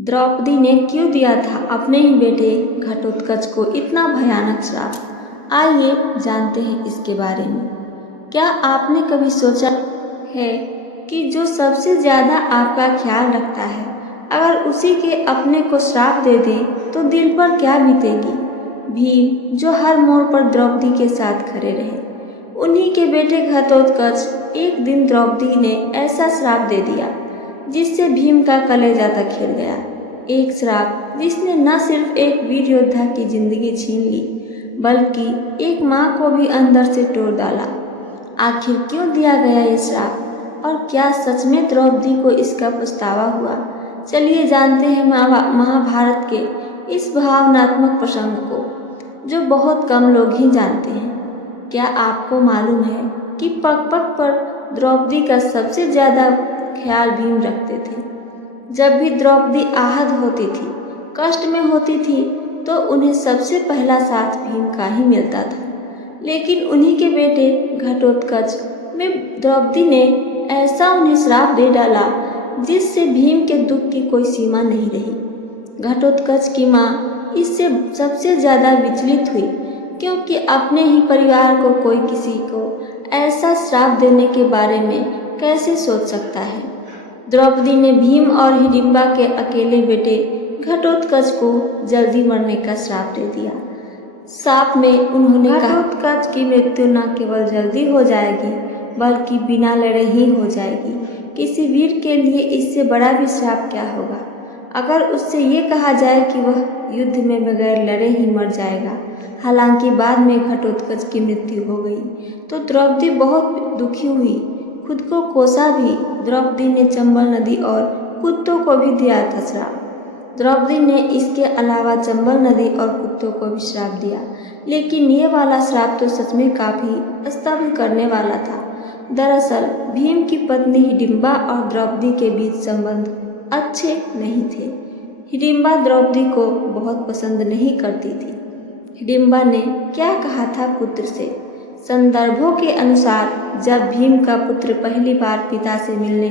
द्रौपदी ने क्यों दिया था अपने ही बेटे घटोत्कच को इतना भयानक श्राप? आइए जानते हैं इसके बारे में। क्या आपने कभी सोचा है कि जो सबसे ज़्यादा आपका ख्याल रखता है, अगर उसी के अपने को श्राप दे दे तो दिल पर क्या बीतेगी? भीम, जो हर मोड़ पर द्रौपदी के साथ खड़े रहे, उन्हीं के बेटे घटोत्कच एक दिन द्रौपदी ने ऐसा श्राप दे दिया जिससे भीम का कलेजा तक हिल गया। एक श्राप जिसने न सिर्फ एक वीर योद्धा की जिंदगी छीन ली, बल्कि एक माँ को भी अंदर से तोड़ डाला। आखिर क्यों दिया गया ये श्राप, और क्या सच में द्रौपदी को इसका पछतावा हुआ? चलिए जानते हैं महाभारत के इस भावनात्मक प्रसंग को, जो बहुत कम लोग ही जानते हैं। क्या आपको मालूम है कि पग पग पर द्रौपदी का सबसे ज़्यादा ख्याल भीम रखते थे? जब भी द्रौपदी आहत होती थी, कष्ट में होती थी, तो उन्हें सबसे पहला साथ भीम का ही मिलता था। लेकिन उन्हीं के बेटे घटोत्कच में द्रौपदी ने ऐसा उन्हें श्राप दे डाला जिससे भीम के दुख की कोई सीमा नहीं रही। घटोत्कच की माँ इससे सबसे ज़्यादा विचलित हुई, क्योंकि अपने ही परिवार को कोई किसी को ऐसा श्राप देने के बारे में कैसे सोच सकता है। द्रौपदी ने भीम और हिडिंबा के अकेले बेटे घटोत्कच को जल्दी मरने का श्राप दे दिया। श्राप में उन्होंने कहा, घटोत्कच की मृत्यु न केवल जल्दी हो जाएगी, बल्कि बिना लड़े ही हो जाएगी। किसी वीर के लिए इससे बड़ा भी श्राप क्या होगा? अगर उससे ये कहा जाए कि वह युद्ध में बगैर लड़े ही मर जाएगा। हालांकि बाद में घटोत्कच की मृत्यु हो गई तो द्रौपदी बहुत दुखी हुई, खुद को कोसा भी। द्रौपदी ने चंबल नदी और कुत्तों को भी दिया था श्राप। द्रौपदी ने इसके अलावा चंबल नदी और कुत्तों को भी श्राप दिया, लेकिन ये वाला श्राप तो सच में काफ़ी स्तब्ध करने वाला था। दरअसल भीम की पत्नी हिडिंबा और द्रौपदी के बीच संबंध अच्छे नहीं थे। हिडिंबा द्रौपदी को बहुत पसंद नहीं करती थी। हिडिंबा ने क्या कहा था पुत्र से? संदर्भों के अनुसार जब भीम का पुत्र पहली बार पिता से मिलने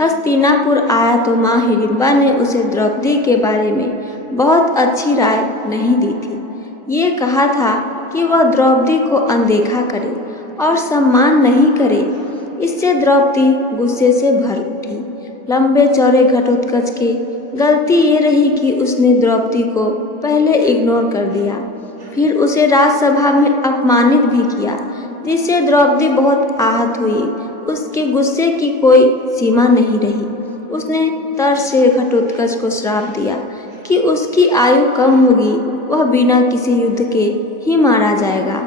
हस्तिनापुर आया तो माँ हिडिंबा ने उसे द्रौपदी के बारे में बहुत अच्छी राय नहीं दी थी। ये कहा था कि वह द्रौपदी को अनदेखा करे और सम्मान नहीं करे। इससे द्रौपदी गुस्से से भर उठी। लंबे चौड़े घटोत्कच की गलती ये रही कि उसने द्रौपदी को पहले इग्नोर कर दिया, फिर उसे राजसभा में अपमानित भी किया, जिससे द्रौपदी बहुत आहत हुई। उसके गुस्से की कोई सीमा नहीं रही। उसने तरस से घटोत्कच को श्राप दिया कि उसकी आयु कम होगी, वह बिना किसी युद्ध के ही मारा जाएगा।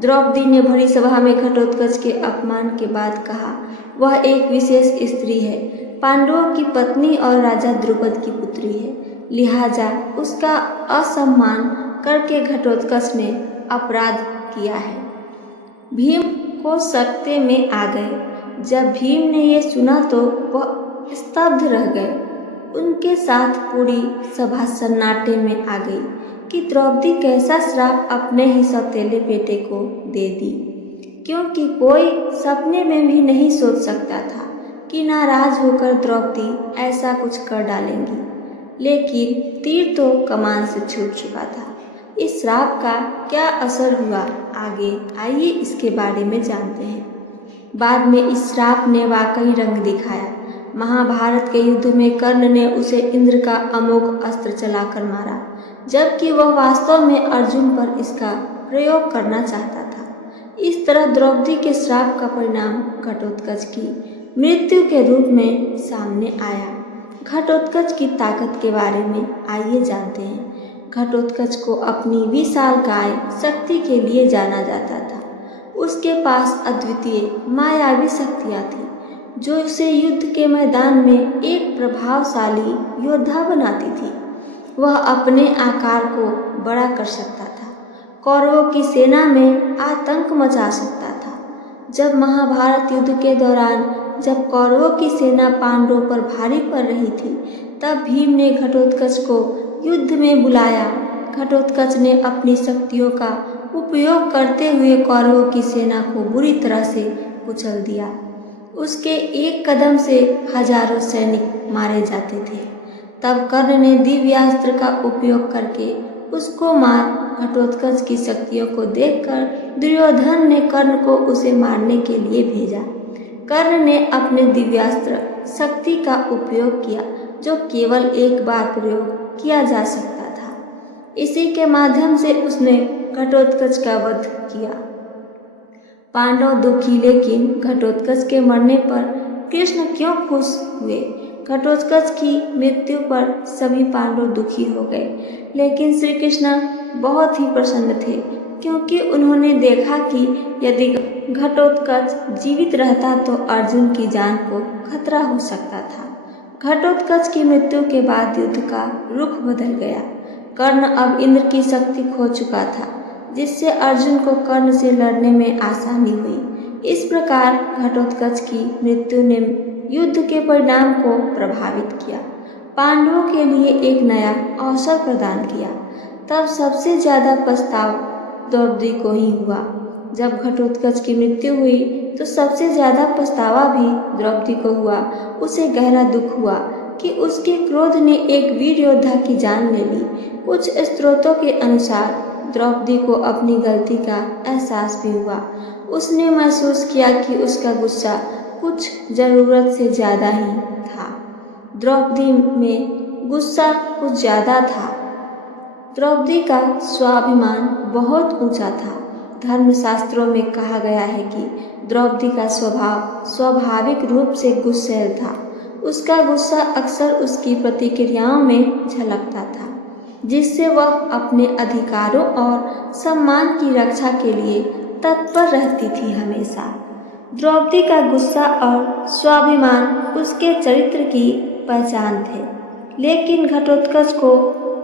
द्रौपदी ने भरी सभा में घटोत्कच के अपमान के बाद कहा, वह एक विशेष स्त्री है, पांडवों की पत्नी और राजा द्रुपद की पुत्री है, लिहाजा उसका असम्मान करके घटोत्कच ने अपराध किया है। भीम को सकते में आ गए। जब भीम ने ये सुना तो वह स्तब्ध रह गए। उनके साथ पूरी सभा सन्नाटे में आ गई कि द्रौपदी कैसा श्राप अपने ही सौतेले बेटे को दे दी, क्योंकि कोई सपने में भी नहीं सोच सकता था कि नाराज होकर द्रौपदी ऐसा कुछ कर डालेंगी। लेकिन तीर तो कमान से छूट चुका था। इस श्राप का क्या असर हुआ, आगे आइए इसके बारे में जानते हैं। बाद में इस श्राप ने वाकई रंग दिखाया। महाभारत के युद्ध में कर्ण ने उसे इंद्र का अमोघ अस्त्र चलाकर मारा, जबकि वह वास्तव में अर्जुन पर इसका प्रयोग करना चाहता था। इस तरह द्रौपदी के श्राप का परिणाम घटोत्कच की मृत्यु के रूप में सामने आया। घटोत्कच की ताकत के बारे में आइए जानते हैं। घटोत्कच को अपनी विशालकाय शक्ति के लिए जाना जाता था। उसके पास अद्वितीय मायावी शक्तियाँ थीं, जो उसे युद्ध के मैदान में एक प्रभावशाली योद्धा बनाती थी। वह अपने आकार को बड़ा कर सकता था, कौरवों की सेना में आतंक मचा सकता था। जब महाभारत युद्ध के दौरान जब कौरवों की सेना पांडवों पर भारी पड़ रही थी, तब भीम ने घटोत्कच को युद्ध में बुलाया। घटोत्कच ने अपनी शक्तियों का उपयोग करते हुए कौरवों की सेना को बुरी तरह से कुचल दिया। उसके एक कदम से हजारों सैनिक मारे जाते थे। तब कर्ण ने दिव्यास्त्र का उपयोग करके उसको मार घटोत्कच की शक्तियों को देखकर दुर्योधन ने कर्ण को उसे मारने के लिए भेजा। कर्ण ने अपने दिव्यास्त्र शक्ति का उपयोग किया जो केवल एक बार प्रयोग किया जा सकता था। इसी के माध्यम से उसने घटोत्कच का वध किया। पांडव दुखी, लेकिन घटोत्कच के मरने पर कृष्ण क्यों खुश हुए? घटोत्कच की मृत्यु पर सभी पांडव दुखी हो गए, लेकिन श्री कृष्ण बहुत ही प्रसन्न थे क्योंकि उन्होंने देखा कि यदि घटोत्कच जीवित रहता तो अर्जुन की जान को खतरा हो सकता था। घटोत्कच की मृत्यु के बाद युद्ध का रुख बदल गया। कर्ण अब इंद्र की शक्ति खो चुका था, जिससे अर्जुन को कर्ण से लड़ने में आसानी हुई। इस प्रकार घटोत्कच की मृत्यु ने युद्ध के परिणाम को प्रभावित किया, पांडवों के लिए एक नया अवसर प्रदान किया। तब सबसे ज्यादा पछतावा द्रौपदी को ही हुआ। जब घटोत्कच की मृत्यु हुई तो सबसे ज्यादा पछतावा भी द्रौपदी को हुआ। उसे गहरा दुख हुआ कि उसके क्रोध ने एक वीर योद्धा की जान ले ली। कुछ स्रोतों के अनुसार द्रौपदी को अपनी गलती का एहसास भी हुआ। उसने महसूस किया कि उसका गुस्सा कुछ जरूरत से ज्यादा ही था। द्रौपदी में गुस्सा कुछ ज्यादा था। द्रौपदी का स्वाभिमान बहुत ऊंचा था। धर्मशास्त्रों में कहा गया है कि द्रौपदी का स्वभाव स्वाभाविक रूप से गुस्सैल था। उसका गुस्सा अक्सर उसकी प्रतिक्रियाओं में झलकता था, जिससे वह अपने अधिकारों और सम्मान की रक्षा के लिए तत्पर रहती थी। हमेशा द्रौपदी का गुस्सा और स्वाभिमान उसके चरित्र की पहचान थे, लेकिन घटोत्कच को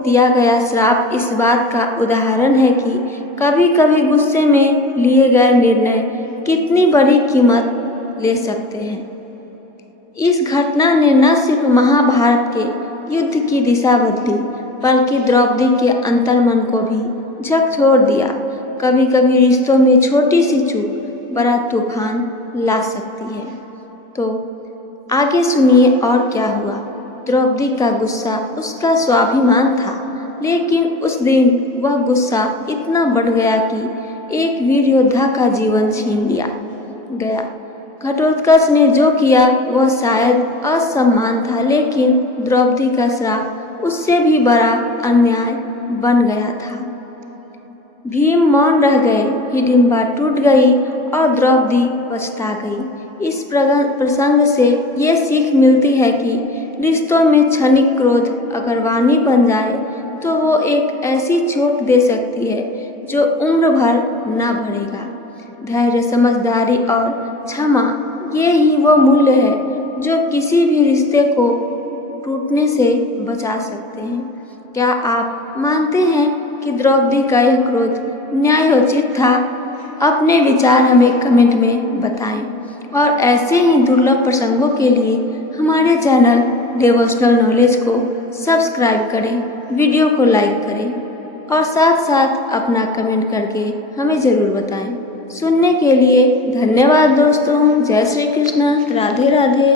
दिया गया श्राप इस बात का उदाहरण है कि कभी कभी गुस्से में लिए गए निर्णय कितनी बड़ी कीमत ले सकते हैं। इस घटना ने न सिर्फ महाभारत के युद्ध की दिशा बदली, बल्कि द्रौपदी के अंतर्मन को भी झकझोर दिया। कभी कभी रिश्तों में छोटी सी चूक बड़ा तूफान ला सकती है। तो आगे सुनिए और क्या हुआ। द्रौपदी का गुस्सा उसका स्वाभिमान था, लेकिन उस दिन वह गुस्सा इतना बढ़ गया कि एक वीर योद्धा का जीवन छीन लिया गया। घटोत्कच ने जो किया वह शायद असम्मान था, लेकिन द्रौपदी का श्राप उससे भी बड़ा अन्याय बन गया था। भीम मौन रह गए, हिडिंबा टूट गई और द्रौपदी पछता गई। इस प्रसंग से ये सीख मिलती है कि रिश्तों में क्षणिक क्रोध अगर वाणी बन जाए तो वो एक ऐसी चोट दे सकती है जो उम्र भर न भरेगा। धैर्य, समझदारी और क्षमा, ये ही वो मूल्य है जो किसी भी रिश्ते को टूटने से बचा सकते हैं। क्या आप मानते हैं कि द्रौपदी का यह क्रोध न्यायोचित था? अपने विचार हमें कमेंट में बताएं और ऐसे ही दुर्लभ प्रसंगों के लिए हमारे चैनल डिवोशनल नॉलेज को सब्सक्राइब करें, वीडियो को लाइक करें और साथ साथ अपना कमेंट करके हमें ज़रूर बताएं। सुनने के लिए धन्यवाद दोस्तों। जय श्री कृष्ण। राधे राधे।